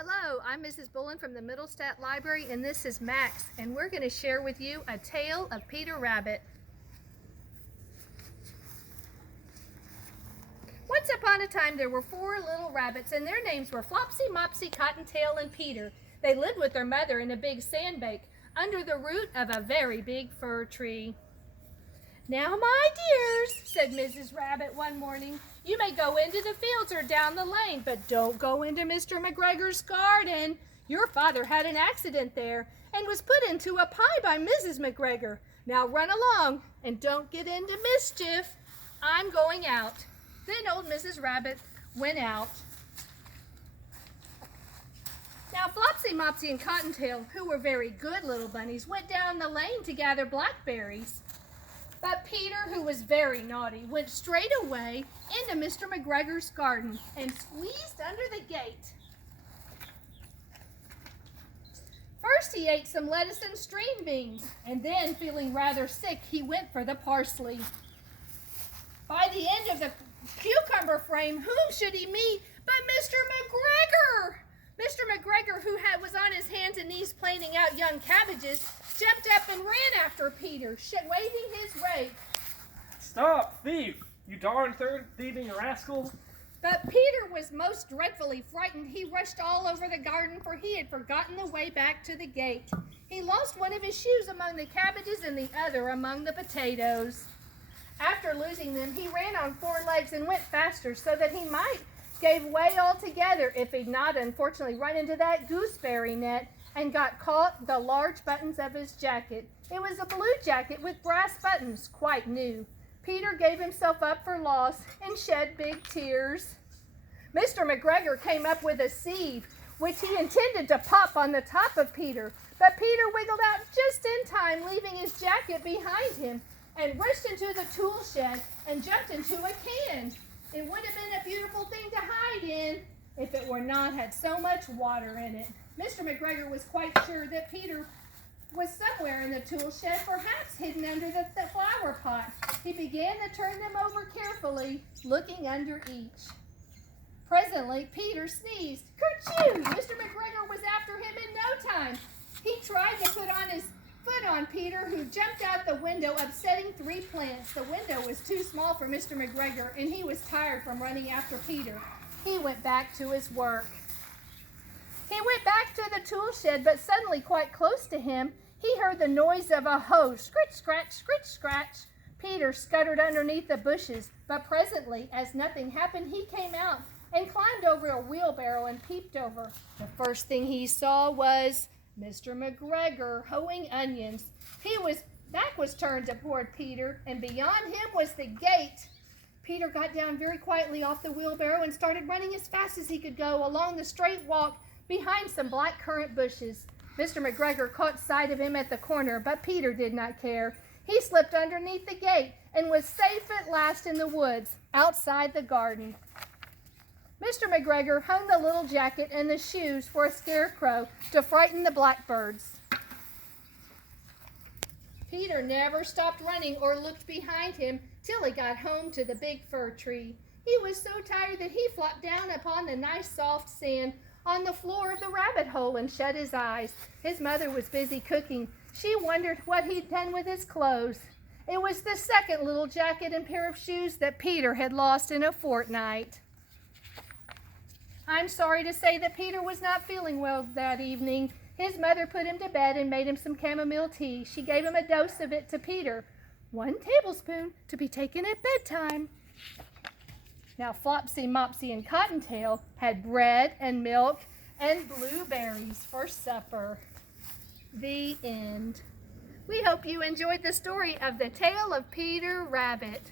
Hello, I'm Mrs. Bullen from the Middlestadt Library, and this is Max, and we're going to share with you a tale of Peter Rabbit. Once upon a time, there were 4 little rabbits, and their names were Flopsy, Mopsy, Cottontail, and Peter. They lived with their mother in a big sandbank under the root of a very big fir tree. "Now, my dears," said Mrs. Rabbit one morning, "you may go into the fields or down the lane, but don't go into Mr. McGregor's garden. Your father had an accident there and was put into a pie by Mrs. McGregor. Now run along and don't get into mischief. I'm going out." Then old Mrs. Rabbit went out. Now Flopsy, Mopsy, and Cottontail, who were very good little bunnies, went down the lane to gather blackberries. But Peter, who was very naughty, went straight away into Mr. McGregor's garden and squeezed under the gate. First he ate some lettuce and string beans, and then, feeling rather sick, he went for the parsley. By the end of the cucumber frame, whom should he meet but Mr. McGregor? Mr. McGregor, who was on his hands and knees planting out young cabbages, jumped up and ran after Peter, waving his rake. "Stop, thief! You darn thieving rascal!" But Peter was most dreadfully frightened. He rushed all over the garden, for he had forgotten the way back to the gate. He lost one of his shoes among the cabbages and the other among the potatoes. After losing them, he ran on 4 legs and went faster, so that he might gave way altogether if he'd not unfortunately run into that gooseberry net and got caught the large buttons of his jacket. It was a blue jacket with brass buttons, quite new. Peter gave himself up for lost and shed big tears. Mr. McGregor came up with a sieve, which he intended to pop on the top of Peter, but Peter wiggled out just in time, leaving his jacket behind him, and rushed into the tool shed and jumped into a can. It would have been a beautiful thing to hide in if it were not had so much water in it. Mr. McGregor was quite sure that Peter was somewhere in the tool shed, perhaps hidden under the flower pot. He began to turn them over carefully, looking under each. Presently, Peter sneezed. Kerchoo! Mr. McGregor was after him in no time. He tried to put on his foot on Peter, who jumped out the window, upsetting 3 plants. The window was too small for Mr. McGregor, and he was tired from running after Peter. He went back to his work. He went back to the tool shed, but suddenly, quite close to him, he heard the noise of a hoe. Scritch, scratch, scritch, scratch. Peter scuttered underneath the bushes, but presently, as nothing happened, he came out and climbed over a wheelbarrow and peeped over. The first thing he saw was Mr. McGregor hoeing onions. His back was turned toward Peter, and beyond him was the gate. Peter got down very quietly off the wheelbarrow and started running as fast as he could go along the straight walk behind some black currant bushes. Mr. McGregor caught sight of him at the corner, but Peter did not care. He slipped underneath the gate and was safe at last in the woods outside the garden. Mr. McGregor hung the little jacket and the shoes for a scarecrow to frighten the blackbirds. Peter never stopped running or looked behind him till he got home to the big fir tree. He was so tired that he flopped down upon the nice soft sand on the floor of the rabbit hole and shut his eyes. His mother was busy cooking. She wondered what he'd done with his clothes. It was the second little jacket and pair of shoes that Peter had lost in a fortnight. I'm sorry to say that Peter was not feeling well that evening. His mother put him to bed and made him some chamomile tea. She gave him a dose of it to Peter, 1 tablespoon to be taken at bedtime. Now Flopsy, Mopsy, and Cottontail had bread and milk and blueberries for supper. The end. We hope you enjoyed the story of the tale of Peter Rabbit.